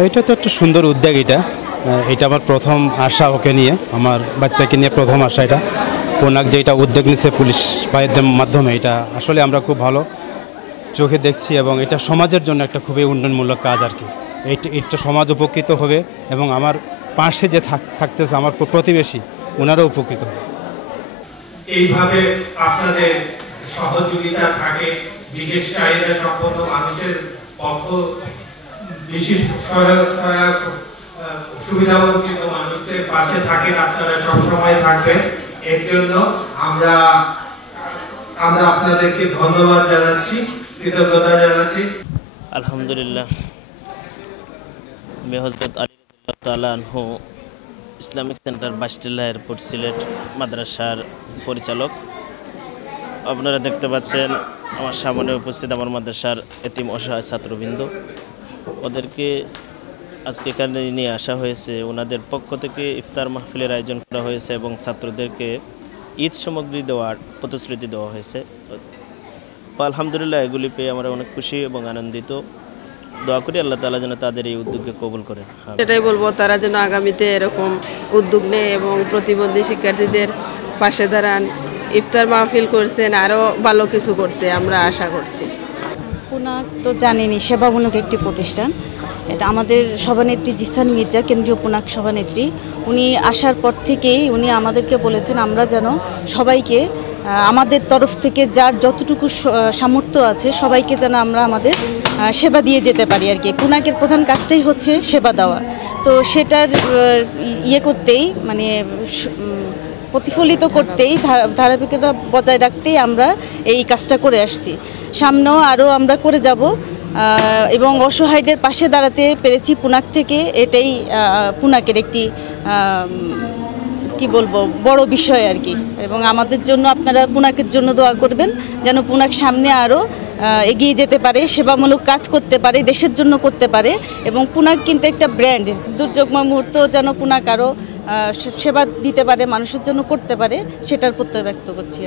এটা তো একটা সুন্দর উদ্যোগ। এটা আমার প্রথম আশা, ওকে নিয়ে, আমার বাচ্চাকে নিয়ে প্রথম আশা। এটা পুনাক যেটা উদ্যোগ নিচ্ছে পুলিশ ভাইয়ের মাধ্যমে, এটা আসলে আমরা খুব ভালো চোখে দেখছি এবং এটা সমাজের জন্য একটা খুবই উন্নয়নমূলক কাজ আর কি। এটা সমাজ উপকৃত হবে এবং আমার পাশে যে থাকতেছে আমার প্রতিবেশী, ওনারাও উপকৃত হবে। এইভাবে আপনাদের সহযোগিতা থাকে বিশেষ চাহিদা সম্পন্ন মানুষের পক্ষ, বিশেষ সহায়ক সুবিধাবঞ্চিত মানুষদের পাশে থাকেন, আপনারা সবসময় থাকবেন। এর জন্য আমরা আপনাদেরকে ধন্যবাদ জানাচ্ছি, কৃতজ্ঞতা জানাচ্ছি। আলহামদুলিল্লাহ, আমি হযরত আলী রাদিয়াল্লাহু তাআলা আনহু ইসলামিক সেন্টার বাসটিল্লা এয়ারপোর্ট সিলেট মাদ্রাসার পরিচালক। আপনারা দেখতে পাচ্ছেন আমার সামনে উপস্থিত আমার মাদ্রাসার এতিম অসহায় ছাত্রবৃন্দ। ওদেরকে আজকে এখানে নিয়ে আসা হয়েছে। ওনাদের পক্ষ থেকে ইফতার মাহফিলের আয়োজন করা হয়েছে এবং ছাত্রদেরকে ঈদ সামগ্রী দেওয়ার প্রতিশ্রুতি দেওয়া হয়েছে। আলহামদুলিল্লাহ, এগুলি পেয়ে আমরা অনেক খুশি এবং আনন্দিত। দোয়া করি আল্লাহ তাআলা যেন তাদের এই উদ্যোগকে কবুল করেন। এটাই বলবো, তারা যেন আগামীতে এরকম উদ্যোগ নেয় এবং প্রতিবন্ধী শিক্ষার্থীদের পাশে দাঁড়ান। ইফতার মাহফিল করছেন, আরও ভালো কিছু করতে আমরা আশা করছি। পুনাক তো জানেনই সেবামূলক একটি প্রতিষ্ঠান। এটা আমাদের সভানেত্রী জিসান মির্জা, কেন্দ্রীয় পুনাক সভানেত্রী, উনি আসার পর থেকেই উনি আমাদেরকে বলেছেন আমরা যেন সবাইকে আমাদের তরফ থেকে যার যতটুকু সামর্থ্য আছে সবাইকে যেন আমরা আমাদের সেবা দিয়ে যেতে পারি আর কি। পুনাকের প্রধান কাজটাই হচ্ছে সেবা দেওয়া। তো সেটার করতেই মানে প্রতিফলিত করতেই, ধারাবাহিকতা বজায় রাখতেই আমরা এই কাজটা করে আসছি। সামনেও আরও আমরা করে যাব এবং অসহায়দের পাশে দাঁড়াতে পেরেছি পুনাক থেকে, এটাই পুনাকের একটি কি বলবো বড় বিষয় আর কি। এবং আমাদের জন্য আপনারা পুনাকের জন্য দোয়া করবেন যেন পুনাক সামনে আরও এগিয়ে যেতে পারে, সেবামূলক কাজ করতে পারে, দেশের জন্য করতে পারে। এবং পুনাক কিন্তু একটা ব্র্যান্ড, দুর্যোগময় মুহূর্ত যেন পুনাক আরও সেবা দিতে পারে, মানুষের জন্য করতে পারে, সেটার প্রত্যয় ব্যক্ত করছি।